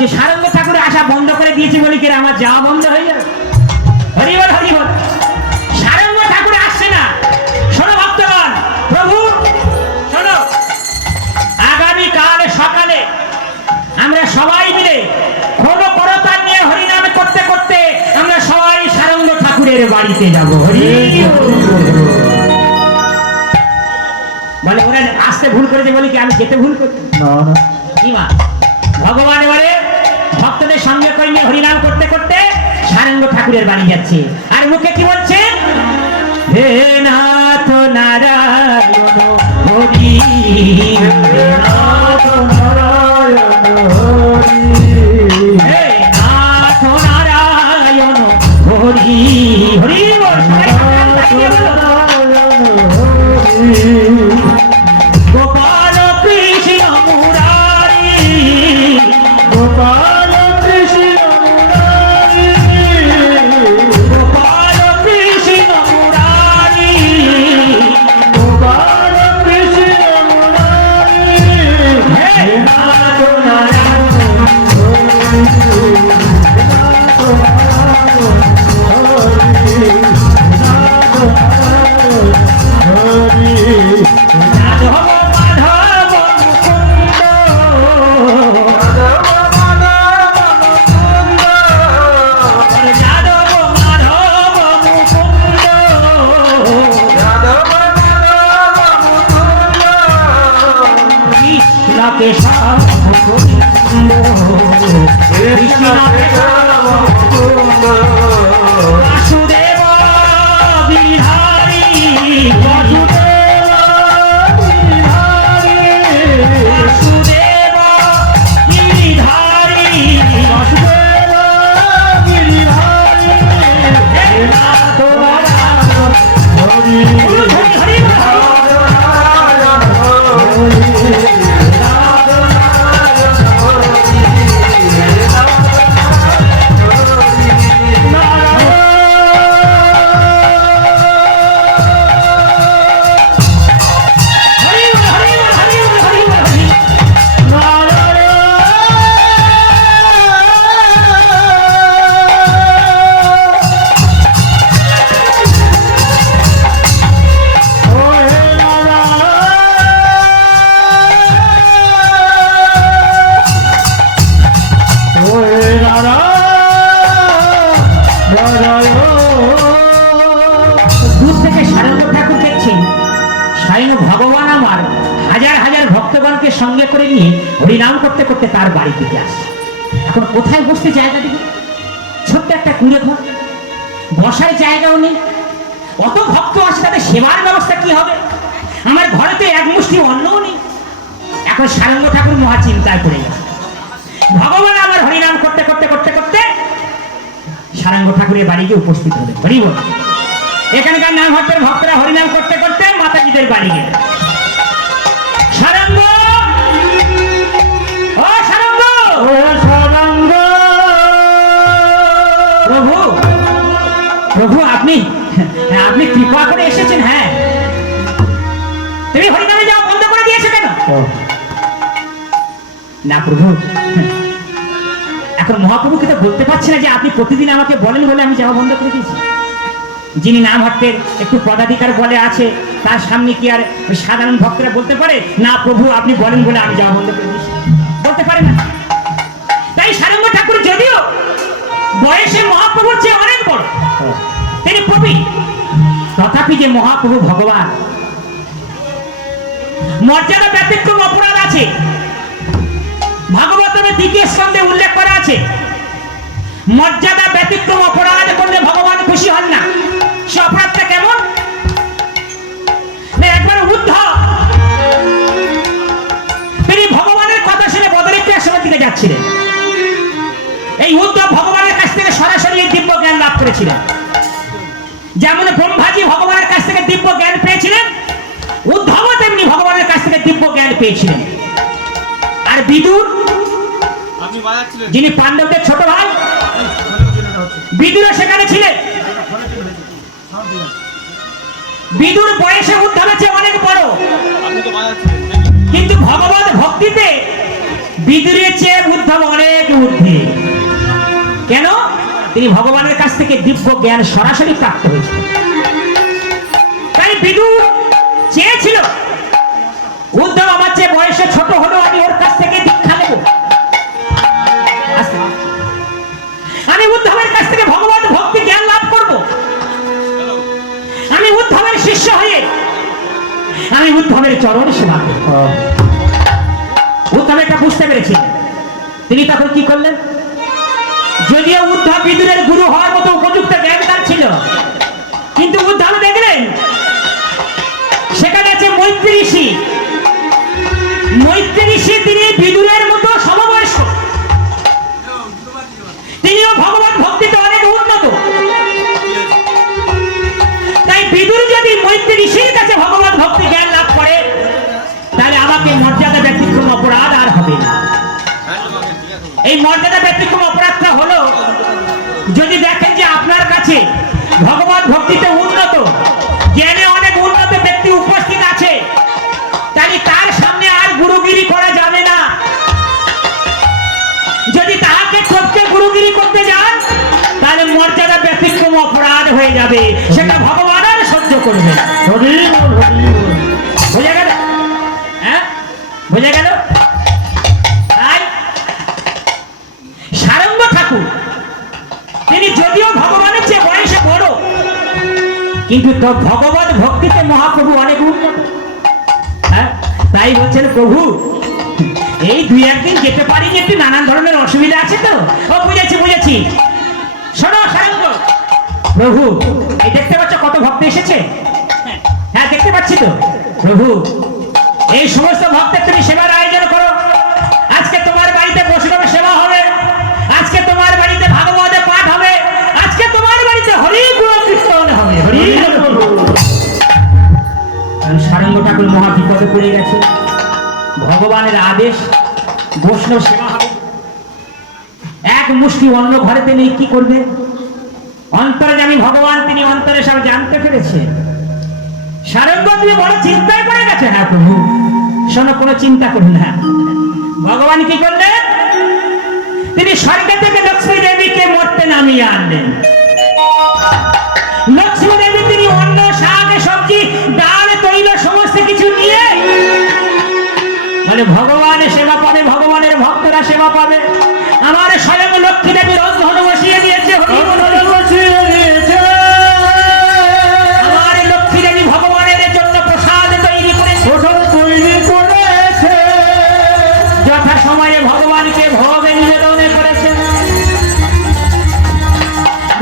যে সারঙ্গ ঠাকুরের আসা বন্ধ করে দিয়েছি বলি কি আমার যাওয়া বন্ধ হয়ে যাবে? হরিবল হরিবল। সারঙ্গ ঠাকুর আসছে না। শোনো ভক্তগণ, প্রভু শোনো, আগামী কাল সকালে আমরা সবাই মিলে কোনো করতাল নিয়ে হরিনাম করতে করতে আমরা সবাই সারঙ্গ ঠাকুরের বাড়িতে যাবো। হরি বলে ওরা আসতে ভুল করেছে বলি কি আমি যেতে ভুল করছি কি মা? ভগবান এবারে ভক্তদের সঙ্গে করে নিয়ে হরিনাম করতে করতে সারঙ্গ ঠাকুরের বাড়ি যাচ্ছে। আর মুখে কি বলছে? হে নাথ নারায়ণ হরি, হে নাথ নারায়ণ হরি, হে নাথ নারায়ণ হরি হরি বল। গোপাল কৃষ্ণ মুরারি, গোপাল কৃষ্ণ মুরারি, গোপাল কৃষ্ণ মুরারি, গোপাল কৃষ্ণ মুরারি, হে নাথ নারায়ণ হরি, নাথ নারায়ণ হরি, মাধব মাধব মুকুন্দ, যাদব মাধব মুকুন্দ, কৃষ্ণ কেশব মুকুন্দ, কৃষ্ণ কেশব মুকুন্দ, বাসুদেব গিরিধারী, বাসুদেব বাসুদেব গিরিধারী, বাসুদেব গিরিধারী, হে নাথ নারায়ণ হরি, হরি হরি নারায়ণ হরি, নাথ নারায়ণ হরি, নাথ দূর থেকে সারঙ্গ ঠাকুর দেখছেন স্বয়ং ভগবান আমার হাজার হাজার ভক্তগণকে সঙ্গে করে নিয়ে হরিনাম করতে করতে তার বাড়ি দিকে আসছে। এখন কোথায় বসতে জায়গা দিবে? ছোট্ট একটা কুঁড়ে ঘর, বসার জায়গাও নেই। অত ভক্ত আসে, তাদের সেবার ব্যবস্থা কি হবে? আমার ঘরেতে এক মুষ্টি অন্নও নেই। এখন সারঙ্গ ঠাকুর মহা চিন্তায় পড়ে গেছে। ভগবান আমার হরিনাম করতে করতে করতে করতে সারঙ্গ ঠাকুরের বাড়িতে উপস্থিত হলেন। হরি বল। এখানকার নাম ভক্তের ভক্তরা হরিনাম করতে করতে মাতাজিদের বাড়ি গেলেন। সারঙ্গ, ও সারঙ্গ, ও সারঙ্গ, প্রভু প্রভু আপনি আপনি কৃপা করে এসেছেন। হ্যাঁ, তুমি হরিনামে যাওয়া বন্ধ করে দিয়েছো কেন? না প্রভু, এখন মহাপ্রভুকে তো বলতে পারছি না যে আপনি প্রতিদিন আমাকে বলেন বলে আমি যাওয়া বন্ধ করে দিয়েছি। যিনি নাম ভক্তের একটু পদাধিকার বলে আছে, তার সামনে কি আর সাধারণ ভক্তরা বলতে পারে না প্রভু আপনি বলেন বলে আমি যাওয়া বন্ধ করে দিয়েছি? বলতে পারে না। তাই সারঙ্গ ঠাকুর যদিও বয়সে মহাপ্রভুর চেয়ে অনেক বড়, তিনি প্রবীণ, তথাপি যে মহাপ্রভু ভগবান, মর্যাদা ব্যতিক্রম অপরাধ আছে। ভাগবতের দ্বিতীয় স্কন্ধে উল্লেখ করা আছে, মর্যাদা ব্যতিক্রম অপরাধ করলে ভগবান খুশি হন না। সে অপরাধটা কেমন? একবার উদ্ধব, তিনি ভগবানের কথা শুনে বদরিক্রিয়া আশ্রমের দিকে যাচ্ছিলেন। এই উদ্ধব ভগবানের কাছ থেকে সরাসরি দিব্য জ্ঞান লাভ করেছিলেন। যেমন ব্রহ্মাজি ভগবানের কাছ থেকে দিব্য জ্ঞান পেয়েছিলেন, উদ্ধব তেমনি ভগবানের কাছ থেকে দিব্য জ্ঞান পেয়েছিলেন। আর বিদুর, যিনি পাণ্ডবদের ছোট ভাই, বিদুরও সেখানে ছিলেন। বিদুর বয়সে উদ্ধবের চেয়ে অনেক বড়, কিন্তু ভগবত ভক্তিতে বিদুরের চেয়ে উদ্ধব অনেক ঊর্ধ্বে। কেন? তিনি ভগবানের কাছ থেকে দিব্য জ্ঞান সরাসরি প্রাপ্ত হয়েছিল। তাই বিদুর চেয়েছিল উদ্ধব আমার চেয়ে বয়সে ছোট হলেও আমি ওর কাছ থেকে দীক্ষা নেব, আমি উদ্ধবের কাছ থেকে ভগবান ভক্তি জ্ঞান লাভ করব, আমি উদ্ধবের শিষ্য হয়ে আমি উদ্ধবের চরণ সেবা করব। উদ্ধব এটা বুঝতে পেরেছিলেন। তিনি তখন কি করলেন? যদিও উদ্ধব বিদুরের গুরু হওয়ার মতো উপযুক্ত জ্ঞান তার ছিল, কিন্তু উদ্ধব দেখলেন সেখানে আছে মৈত্রী ঋষি। মৈত্রী ঋষি তিনি বিদুরের মতো সমবয়স্ক, তিনিও ভগবান ভক্তিতে অনেক উন্নত। তাই বিদুর যদি মৈত্রী ঋষির কাছে ভগবান ভক্তি জ্ঞান লাভ করে, তাহলে আমাকে মর্যাদা ব্যতিক্রম অপরাধ আর হবে না। এই মর্যাদা ব্যতিক্রম অপরাধটা হলো, যদি দেখেন যে আপনার কাছে ভগবান ভক্তিতে উন্নত, জ্ঞানে অনেক উন্নত ব্যক্তি উপস্থিত আছে, তাহলে তার সামনে আর গুরুগিরি করা যাবে না। যদি তাহাকে টপকে গুরুগিরি করতে যান, তাহলে মর্যাদা ব্যতিক্রম অপরাধ হয়ে যাবে, সেটা ভগবান আর সহ্য করবে না। বোঝা গেল? হ্যাঁ, বোঝা গেল? তাই সারঙ্গ ঠাকুর তিনি যদিও ভগবানের চেয়ে বয়সে বড়, কিন্তু ভগবত ভক্তিতে মহাপ্রভু অনেক উন্নত। হ্যাঁ, তাই বলছেন প্রভু এই দুই একদিন যেতে পারিনি, একটু নানান ধরনের অসুবিধা আছে তো। ও বুঝেছি বুঝেছি। শোনো সারঙ্গ, প্রভু এই দেখতে পাচ্ছ কত ভক্ত এসেছে? হ্যাঁ দেখতে পাচ্ছি তো। প্রভু এই সমস্ত ভক্তের তুমি সেবার আয়োজন করো। আজকে তোমার বাড়িতে বৈষ্ণব সেবা হবে, আজকে তোমার বাড়িতে ভাগবত পাঠ হবে, আজকে তোমার বাড়িতে হরি গুণ কীর্তন হবে। হরি সারঙ্গ ঠাকুর মহা বিপদে পড়ে গেছে। ভগবানের আদেশ বৈষ্ণব সেবা হবে, এক মুষ্টি অন্য ঘরেতে নেই, কি করবে? অন্তরে জানি ভগবান তিনি অন্তরে সব জানতে পেরেছে। সারঙ্গ তুমি বড় চিন্তায় পড়ে গেছে। হ্যাঁ প্রভু শোনো, কোনো চিন্তা করুন না। ভগবান কি করলেন? তিনি স্বর্গ থেকে লক্ষ্মী দেবীকে মরতে নামিয়ে আনলেন। লক্ষ্মী দেবী তিনি অন্ন, শাক, সবজি, ডাল, তৈল সমস্ত কিছু নিয়ে মানে ভগবানের সেবা পাবে, ভগবানের ভক্তরা সেবা পাবে। আমার স্বয়ং লক্ষ্মী দেবী রন্ধন বসিয়ে দিয়েছে। আমার লক্ষ্মী দেবী ভগবানের জন্য প্রসাদ তৈরি করেছে, যথা সময়ে ভগবানকে ভোগ নিবেদন করেছে।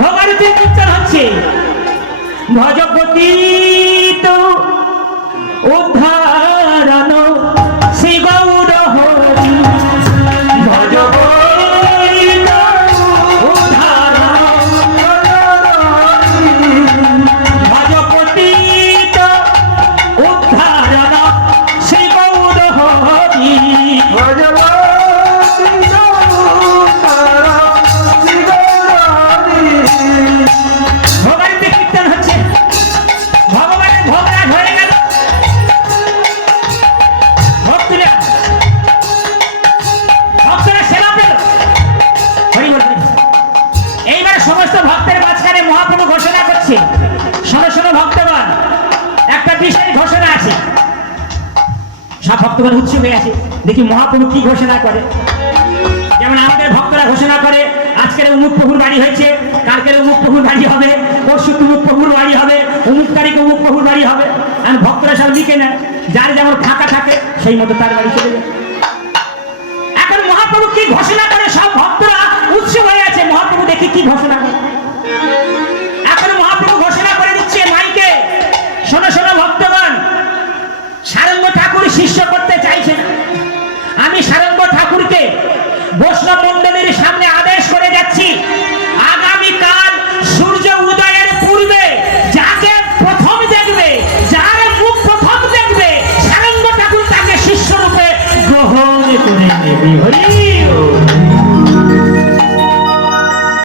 ভগবতী কীর্তন হচ্ছে, ভজপতি তো উদ্ধারণ শ্রী গৌর হরি, ভজপতি তো উদ্ধারণ, ভজপতি তো উদ্ধারণ শ্রী গৌর হরি, ভগবতী কীর্তন হচ্ছে। ভগবানের ভোগরা ধরে গেল, ভক্তরা সেবা পেল। এইবার সমস্ত ভক্তের মাঝখানে মহাপ্রভু ঘোষণা করছে, শোনো শোনো ভক্তগণ, একটা বিশেষ ঘোষণা আছে। সব ভক্তগণ উৎসুক হয়ে আছে, দেখি মহাপ্রভু কি ঘোষণা করে। যেমন আমাদের ভক্তরা ঘোষণা করে আজকের অমুক প্রভুর বাড়ি হয়েছে, কালকের অমুক প্রভুর বাড়ি হবে, পরশু অমুক প্রভুর বাড়ি হবে, অমুক তারিখে অমুক প্রভুর বাড়ি হবে। আর ভক্তরা সব লিখে নেয়, যার যেমন ফাঁকা থাকে সেই মতো তার বাড়ি চলে যায়। এখন মহাপ্রভু কি ঘোষণা করে, সব ভক্তরা উৎসুক হয়ে আছে, মহাপ্রভু দেখি কি ঘোষণা করে। এখন মহাপ্রভু ঘোষণা করে দিচ্ছে মাইকে, শোনো শোনো ভক্তগণ, সারঙ্গ ঠাকুর শিষ্য করতে চাইছে না। আমি সারঙ্গ ঠাকুরকে বৈষ্ণব মণ্ডলীর সামনে আদেশ করে যাচ্ছি, আগামীকাল সূর্য উদয়ের পূর্বে যাকে প্রথম দেখবে, যার মুখ প্রথম দেখবে, সারঙ্গ ঠাকুর তাকে শিষ্য রূপে গ্রহণ করে নেবে। হরি